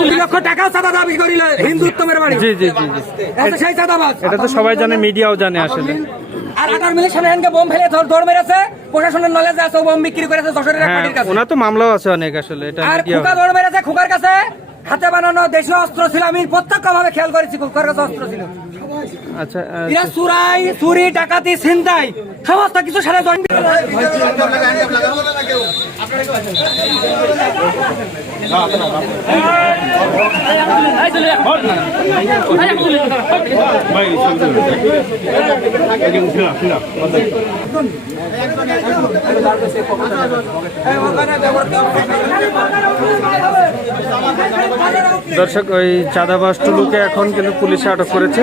দুই লক্ষ টাকা চাঁদা দাবি করিল হিন্দুত্তমের বাড়ি জি জি জি জি। এটা সেই চাঁদাবাজ এটা তো সবাই জানে মিডিয়াও জানে আসলে। আর আঠার মিনিট সামনে এখানকে বোম ফেলে ধর- দৌড় মেরেছে। প্রশাসনের নলেজ আছে ও বোম বিক্রি করেছে যশোরের এক হ্যাঁ পার্টির কাছে। ওনার তো মামলাও আছে অনেক আসলে এটা আর মিডিয়া খুকা দৌড় মেরেছে খুকার কাছে। হাতে বানানো দেশীয় অস্ত্র ছিল আমি প্রত্যক্ষ ভাবে খেয়াল করেছি খুকার কাছে অস্ত্র ছিল। আচ্ছা আহ, এরা চুরাই চুরি ডাকাতি ছিনতাই সমস্ত কিছু সারা জন দর্শক ওই চাঁদাবাস টুলুকে এখন কিন্তু পুলিশে আটক করেছে।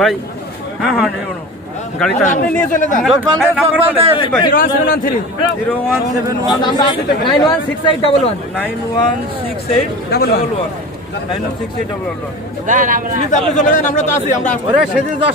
ভাই হ্যাঁ হ্যাঁ গাড়িটা আপনি নিয়ে চলে যান লোকমানদের লোকমানদের 0173 01719168811 9168811 আমরা তো আছি আমরা সেদিন দশ